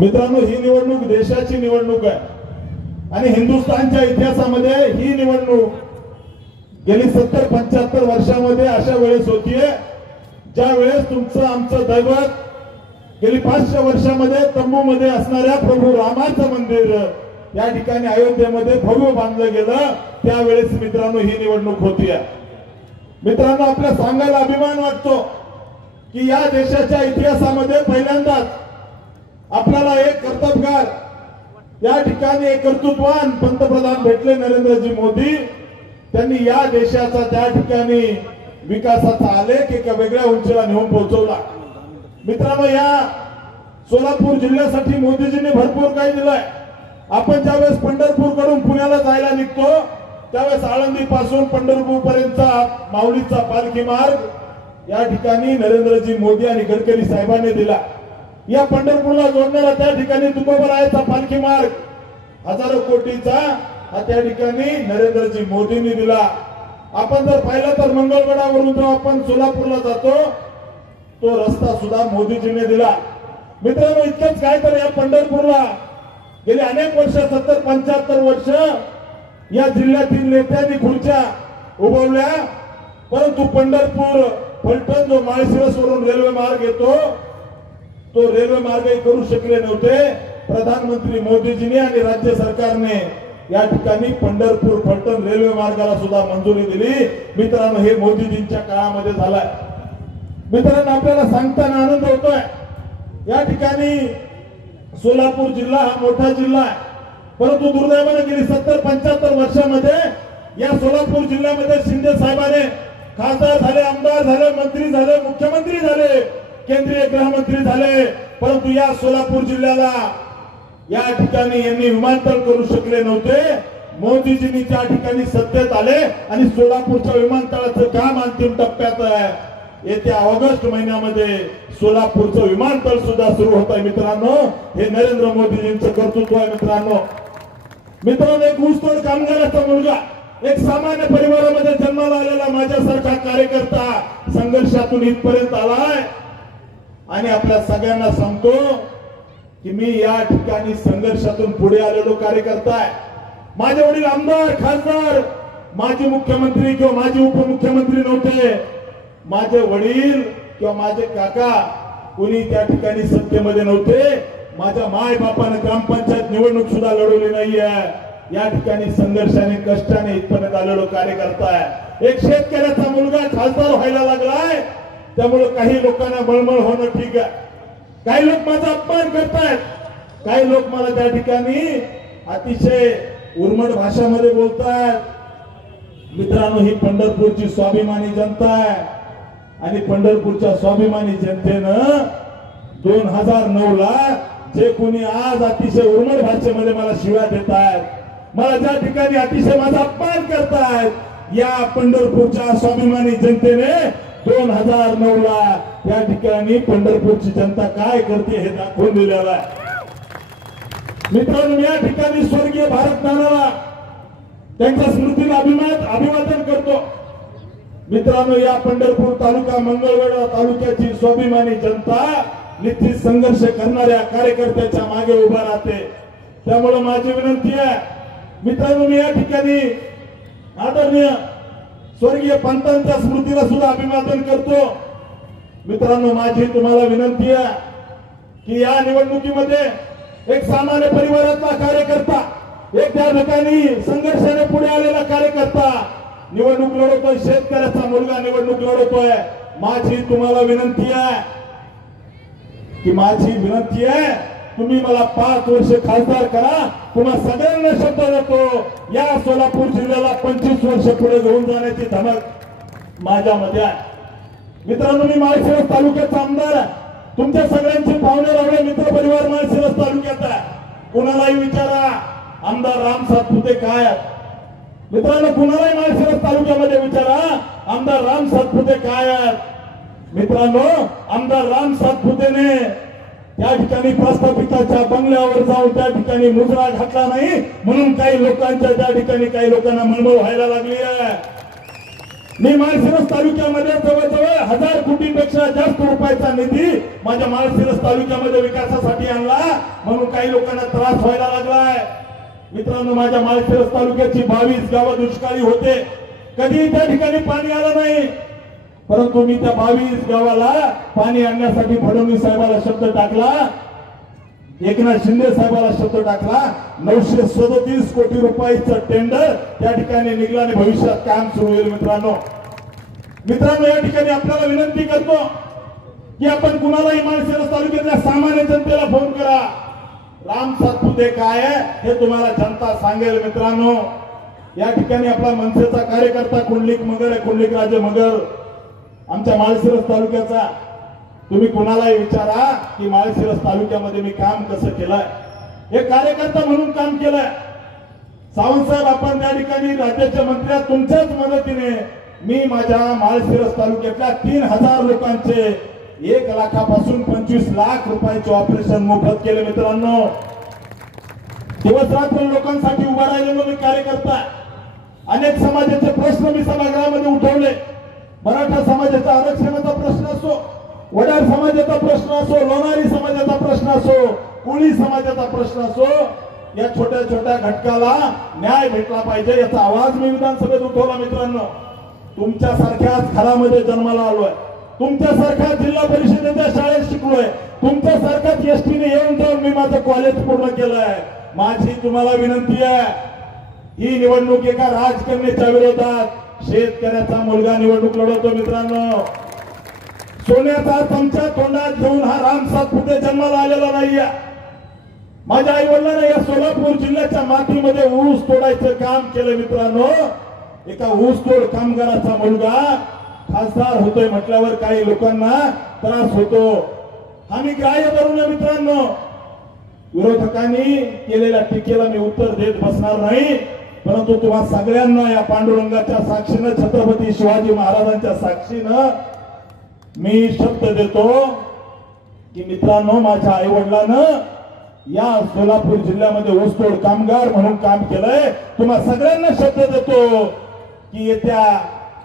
मित्रांनो, ही निवडणूक देशाची निवडणूक आहे आणि हिंदुस्थानच्या इतिहासामध्ये ही निवडणूक गेली 70-75 वर्षामध्ये अशा वेळेस होतीये ज्या वेळेस तुमचं आमचं दैवत गेली 500 वर्षामध्ये तंबूमध्ये असणाऱ्या प्रभू रामाचं मंदिर या ठिकाणी अयोध्येमध्ये भव्य बांधलं गेलं। त्यावेळेस मित्रांनो ही निवडणूक होतीये। मित्रांनो, आपल्या सांगायला अभिमान वाटतो की या देशाच्या इतिहासामध्ये पहिल्यांदाच आपल्याला एक कर्तबगार या ठिकाणी एक कर्तृत्ववान पंतप्रधान भेटले, नरेंद्रजी मोदी। त्यांनी या देशाचा त्या ठिकाणी विकासाचा आलेख एका वेगळ्या उंचीला नेऊन पोहोचवला। मित्रांनो, या सोलापूर जिल्ह्यासाठी मोदीजींनी भरपूर काही दिलंय। आपण ज्यावेळेस पंढरपूर कडून पुण्याला जायला निघतो त्यावेळेस आळंदी पासून पंढरपूर पर्यंतचा माऊलीचा पालखी मार्ग या ठिकाणी नरेंद्रजी मोदी आणि गडकरी साहेबांनी दिला। या पंढरपूरला जोडणारा त्या ठिकाणी तुकोबरायचा पालखी मार्ग 1000 कोटीचा हा त्या ठिकाणी नरेंद्रजी मोदींनी दिला। आपण जर पाहिलं तर मंगळगडावरून जो आपण सोलापूरला जातो तो रस्ता सुद्धा मोदीजींनी दिला। मित्रांनो, इतकंच काय तर या पंढरपूरला गेली अनेक वर्ष 70-75 वर्ष या जिल्ह्यातील नेत्यांनी खुर्च्या उभवल्या, परंतु पंढरपूर फलटण जो माळशिरसवरून रेल्वे मार्ग येतो तो रेल्वे मार्गही करू शकले नव्हते। प्रधानमंत्री मोदीजींनी आणि राज्य सरकारने या ठिकाणी पंढरपूर फलटण रेल्वे मार्गाला सुद्धा मंजुरी दिली। मित्रांनो, हे मोदीजींच्या काळामध्ये झालंय। मित्रांनो, आपल्याला सांगताना आनंद होतोय या ठिकाणी सोलापूर जिल्हा हा मोठा जिल्हा आहे, परंतु दुर्दैवाने गेली 70-75 वर्षामध्ये या सोलापूर जिल्ह्यामध्ये शिंदे साहेबांनी खासदार झाले, आमदार झाले, मंत्री झाले, मुख्यमंत्री झाले, केंद्रीय गृहमंत्री झाले, परंतु या सोलापूर जिल्ह्याला या ठिकाणी यांनी विमानतळ करू शकले नव्हते। मोदीजींनी त्या ठिकाणी सत्तेत आले आणि सोलापूरच्या विमानतळाचं काम अंतिम टप्प्यात आहे। येत्या ऑगस्ट महिन्यामध्ये सोलापूरचं विमानतळ सुद्धा सुरू होत आहे। मित्रांनो, हे नरेंद्र मोदीजींचं कर्तृत्व आहे। मित्रांनो, एक ऊसतोड कामगाराचा मुलगा, एक सामान्य परिवारामध्ये जन्माला आलेला माझ्यासारखा कार्यकर्ता संघर्षातून इथपर्यंत आलाय आणि आपल्या सगळ्यांना सांगतो की मी या ठिकाणी संघर्षातून पुढे आलेलो कार्यकर्ता आहे। माझे वडील आमदार, खासदार, माजी मुख्यमंत्री किंवा माजी उपमुख्यमंत्री नव्हते। माझे वडील किंवा माझे काका कोणी त्या ठिकाणी सत्तेमध्ये नव्हते। माझ्या माय बापाने ग्रामपंचायत निवडणूक सुद्धा लढवली नाहीये। या ठिकाणी संघर्षाने कष्टाने इथपर्यंत आलेलो कार्यकर्ता आहे। एक शेतकऱ्याचा मुलगा खासदार व्हायला लागलाय, त्यामुळे काही लोकांना मळमळ होणं ठीक आहे। काही लोक माझा अपमान करतायत, काही लोक मला त्या ठिकाणी अतिशय उर्मट भाषामध्ये बोलतायत। मित्रांनो, ही पंढरपूरची स्वाभिमानी जनता आहे आणि पंढरपूरच्या स्वाभिमानी जनतेनं 2009ला जे कोणी आज अतिशय उर्मट भाषेमध्ये मला शिव्या देत आहेत, मला ज्या ठिकाणी अतिशय माझा अपमान करतायत, या पंढरपूरच्या स्वाभिमानी जनतेने 2009ला या ठिकाणी पंढरपूरची जनता काय करते हे दाखवून दिलेलं आहे। मित्रांनो, या ठिकाणी स्वर्गीय भारत नानाला त्यांच्या स्मृतीला अभिवादन करतो। मित्रांनो, या पंढरपूर तालुका मंगळवेढा तालुक्याची स्वाभिमानी जनता निश्चित संघर्ष करणाऱ्या कार्यकर्त्याच्या मागे उभा राहते। त्यामुळे माझी विनंती आहे मित्रांनो, मी या ठिकाणी आदरणीय स्वर्गीय पंतांच्या स्मृतीला सुद्धा अभिवादन करतो। मित्रांनो, माझी तुम्हाला विनंती आहे की या निवडणुकीमध्ये एक सामान्य परिवारातला कार्यकर्ता, एक त्या ठिकाणी संघर्षाने पुढे आलेला कार्यकर्ता निवडणूक लढवतोय, शेतकऱ्याचा मुलगा निवडणूक लढवतोय। माझी तुम्हाला विनंती आहे तुम्ही मला 5 वर्ष खासदार करा। तुम्हा सगळ्यांना शब्द देतो, या सोलापूर जिल्ह्याला 25 वर्ष पुढे घेऊन जाण्याची धमक माझ्यामध्ये आहे। मित्रांनो, मी माळशिरस तालुक्याचा आमदार आहे। तुमच्या सगळ्यांचे पाहुणे रावळे मित्र परिवार माळशिरस तालुक्यात आहे। कुणालाही विचारा आमदार राम सातपुते काय आहेत। मित्रांनो, कुणालाही माळशिरस तालुक्यामध्ये विचारा आमदार राम सातपुते काय आहेत। मित्रांनो, आमदार राम सातपुतेने त्या ठिकाणी प्रस्थापिताच्या बंगल्यावर जाऊन त्या ठिकाणी मुजरा घातला नाही, म्हणून काही लोकांच्या त्या ठिकाणी काही लोकांना मळमळ व्हायला लागली आहे। मी माळशिरस तालुक्यामध्ये जवळजवळ 1000 कोटींपेक्षा जास्त रुपयाचा निधी माझ्या माळशिरस तालुक्यामध्ये विकासासाठी आणला, म्हणून काही लोकांना त्रास व्हायला लागलाय. मित्रांनो, माझ्या माळशिरस तालुक्याची 22 गावं दुष्काळी होते, कधी त्या ठिकाणी पाणी आलं नाही, परंतु मी त्या 22 गावाला पाणी आणण्यासाठी फडणवीस साहेबाला शब्द टाकला, एकनाथ शिंदे साहेबाला शब्द टाकला. 937 कोटी रुपयाचं टेंडर त्या ठिकाणी निघलं आणि भविष्यात काम सुरू होईल. मित्रांनो, या ठिकाणी आपल्याला विनंती करतो की आपण कुणालाही माळशिरस तालुक्यातल्या सामान्य जनतेला फोन करा. राम सातपुते काय आहे हे तुम्हाला जनता सांगेल. मित्रांनो, या ठिकाणी आपला मनसेचा कार्यकर्ता कुंडलिक मगर आहे, कुंडलिक राजे मगर, आमच्या माळशिरस तालुक्याचा. तुम्ही कुणालाही विचारा की माळशिरस तालुक्यामध्ये मी काम कसं केलंय, हे कार्यकर्ता म्हणून काम केलंय. सावंत साहेब, आपण त्या ठिकाणी राज्याच्या मंत्र्या तुमच्याच मदतीने मी माझ्या माळशिरस तालुक्यातल्या 3000 लोकांचे 1 लाखापासून 25 लाख रुपयाचे ऑपरेशन मोफत केले. मित्रांनो, दिवस रात्र लोकांसाठी उभा राहिलेलो मी कार्यकर्ता. अनेक समाजाचे प्रश्न मी सभागृहामध्ये उठवले. मराठा समाजाचा आरक्षणाचा प्रश्न असो, वडार समाजाचा प्रश्न असो, लोणारी समाजाचा प्रश्न असो, कोळी समाजाचा प्रश्न असो, या छोट्या छोट्या घटकाला न्याय भेटला पाहिजे याचा आवाज मी विधानसभेत उठवला. मित्रांनो, तुमच्यासारख्याच घरामध्ये जन्माला आलोय, तुमच्यासारख्या जिल्हा परिषदेच्या शाळेत शिकलोय, तुमच्यासारख्याच एसटीने येऊन जाऊन मी माझं कॉलेज पूर्ण केलंय. माझी तुम्हाला विनंती आहे, ही निवडणूक एका राजकन्याच्या विरोधात शेतकऱ्याचा मुलगा निवडणूक लढवतो. मित्रांनो, सोन्याचा चमचा तोंडात घेऊन हा राम सातपुते जन्माला आलेला नाहीये. माझ्या आई वडिलांना या सोलापूर जिल्ह्याच्या मातीमध्ये ऊस तोडायचं काम केलं. मित्रांनो, एका ऊसतोड कामगाराचा मुलगा खासदार होतोय म्हटल्यावर काही लोकांना त्रास होतो. आम्ही ग्राह्य धरू नये. मित्रांनो, विरोधकांनी केलेल्या टीकेला मी उत्तर देत बसणार नाही, परंतु तुम्हा सगळ्यांना या पांडुरंगाच्या साक्षीनं, छत्रपती शिवाजी महाराजांच्या साक्षीनं मी शब्द देतो की मित्रांनो, माझ्या आई वडिलांना या सोलापूर जिल्ह्यामध्ये ऊसतोड कामगार म्हणून काम केलंय. तुम्हा सगळ्यांना शब्द देतो की येत्या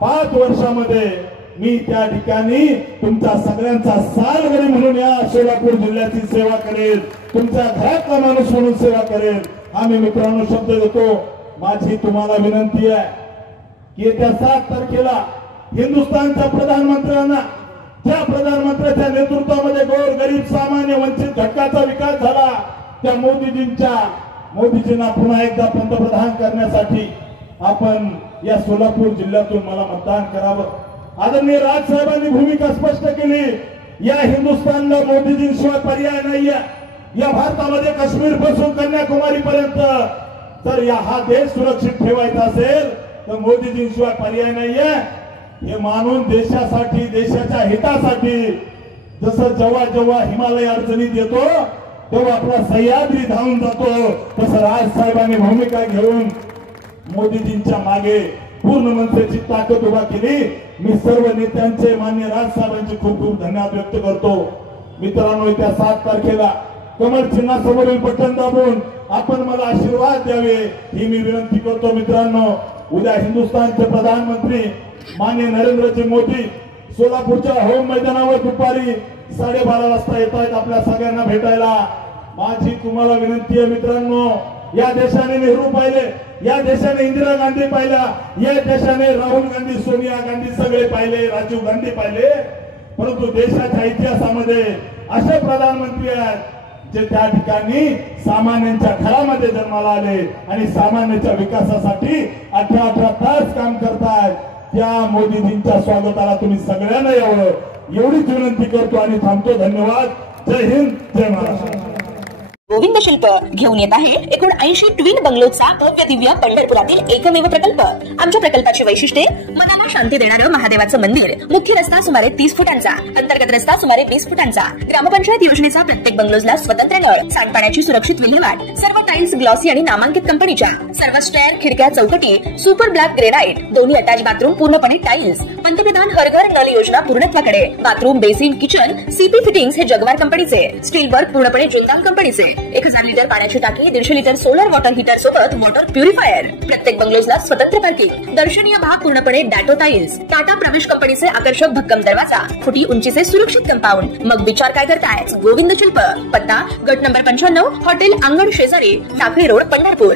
5 वर्षामध्ये मी त्या ठिकाणी तुमच्या सगळ्यांचा सालगडी म्हणून या सोलापूर जिल्ह्याची सेवा करेल, तुमच्या घरातला माणूस म्हणून सेवा करेल. आम्ही मित्रांनो शब्द देतो. माझी तुम्हाला विनंती आहे की येत्या 7 तारखेला हिंदुस्थानच्या प्रधानमंत्र्यांना, ज्या प्रधानमंत्र्यांच्या नेतृत्वामध्ये गोर गरीब सामान्य वंचित घटकाचा विकास झाला, त्या मोदीजींना पुन्हा एकदा पंतप्रधान करण्यासाठी आपण या सोलापूर जिल्ह्यातून मला मतदान करावं. आदरणीय राजसाहेबांनी भूमिका स्पष्ट केली, या हिंदुस्थानला मोदीजींशिवाय पर्याय नाहीये. या भारतामध्ये काश्मीर पासून कन्याकुमारी पर्यंत जर हा देश सुरक्षित ठेवायचा असेल तर मोदीजींशिवाय पर्याय नाहीये. हे मानून देशासाठी, देशाच्या हितासाठी, जसं जेव्हा जेव्हा हिमालय अडचणीत येतो तेव्हा आपला सह्याद्री धावून जातो, तसं राजसाहेबांनी भूमिका घेऊन मोदीजींच्या मागे पूर्ण मनसेची ताकद उभा केली. मी सर्व नेत्यांचे, मान्य राजसाहेबांचे खूप खूप धन्यवाद व्यक्त करतो. मित्रांनो, येत्या 7 तारखेला कमळ चिन्हासमोरील बटन दाबून आपण मला आशीर्वाद द्यावे ही मी विनंती करतो. मित्रांनो, उद्या हिंदुस्थानचे प्रधानमंत्री माननीय नरेंद्रजी मोदी सोलापूरच्या होम मैदानावर दुपारी 12:30 वाजता येत आहेत आपल्या सगळ्यांना भेटायला. माझी तुम्हाला विनंती आहे मित्रांनो, या देशाने नेहरू पाहिले, या देशाने इंदिरा गांधी पाहिल्या, या देशाने राहुल गांधी, सोनिया गांधी सगळे पाहिले, राजीव गांधी पाहिले, परंतु देशाच्या इतिहासामध्ये असे प्रधानमंत्री आहेत जे त्या ठिकाणी सामान्यांच्या घरामध्ये जन्माला आले आणि सामान्यांच्या विकासासाठी 18 तास काम करतात. त्या मोदीजींच्या स्वागताला तुम्ही सगळ्यांना यावं एवढीच विनंती करतो आणि थांबतो. धन्यवाद. जय हिंद, जय महाराष्ट्र. गोविंद शिल्प घेऊन येत आहे 79 ट्विन बंगलोचा भव्य दिव्य पंढरपुरातील एकमेव प्रकल्प. आमच्या प्रकल्पाची वैशिष्ट्ये: मनाला शांती देणारं महादेवाचं मंदिर, मुख्य रस्ता सुमारे 30 फुटांचा, अंतर्गत रस्ता सुमारे 20 फुटांचा, ग्रामपंचायत योजनेचा प्रत्येक बंगलोजला स्वतंत्र नळ, सांडपाण्याची सुरक्षित विल्हेवाट, सर्व टाइल्स ग्लॉसी आणि नामांकित कंपनीच्या, सर्व स्टेअर, खिडक्या, चौकटी सुपर ब्लॅक ग्रेनाइट, दोन्ही अटॅच बाथरूम पूर्णपणे टाइल्स, पंतप्रधान हर घर नल योजना पूर्णत्वाकडे, bathroom, basin, kitchen, CP fittings हे जगवार कंपनीचे, स्टील वर्क पूर्णपणे जिंदाल कंपनीचे, 1000 लिटर पाण्याची टाकी, 150 लिटर सोलर वॉटर हीटर सोबत वॉटर प्युरिफायर. प्रत्येक बंगलोजला स्वतंत्र पार्किंग, दर्शनीय भाग पूर्णपणे डॅटो टाइल्स, टाटा प्रवेश कंपनीचे आकर्षक भक्कम दरवाजा, फुटी उंचीचे सुरक्षित कंपाऊंड. मग विचार काय करताय? गोविंद शिल्प, पत्ता गट नंबर 95, हॉटेल अंगण शेजारी, टाकळी रोड, पंढरपूर.